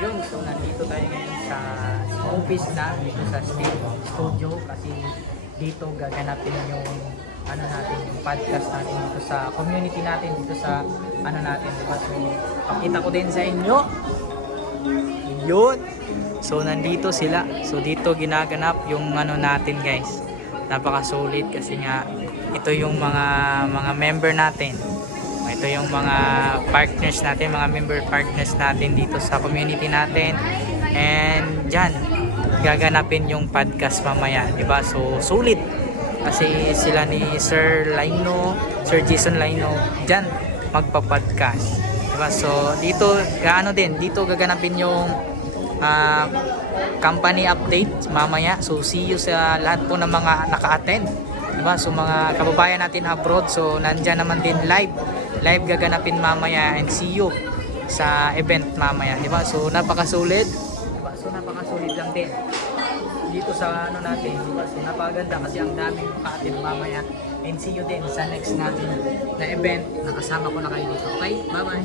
Yun, so nandito tayo ngayon sa office na, dito sa studio kasi dito gaganapin yung ano natin, yung podcast natin dito sa community natin, dito sa ano natin, diba? So, pakita ko din sa inyo. Yun. So, nandito sila. So, dito ginaganap yung ano natin, guys. Napaka-solid kasi nga ito yung mga member natin. Ito yung mga partners natin, mga member partners natin dito sa community natin. And dyan, gaganapin yung podcast mamaya, diba? So, sulit. Kasi sila ni Sir Laino, Sir Jason Laino, dyan, magpa-podcast. Diba? So, dito, dito gaganapin yung company update mamaya. So, see you sa lahat po ng mga naka-attend. Diba? So, mga kababayan natin abroad. So, nandyan naman din live gaganapin mamaya, and see you sa event mamaya, di ba? So napakasulit, di ba? So napakasulit lang din dito sa ano natin, di ba? So napakaganda kasi ang daming maka-attend mamaya, and see you din sa next natin na event. Nakasama ko na kayo dito. Okay, bye bye.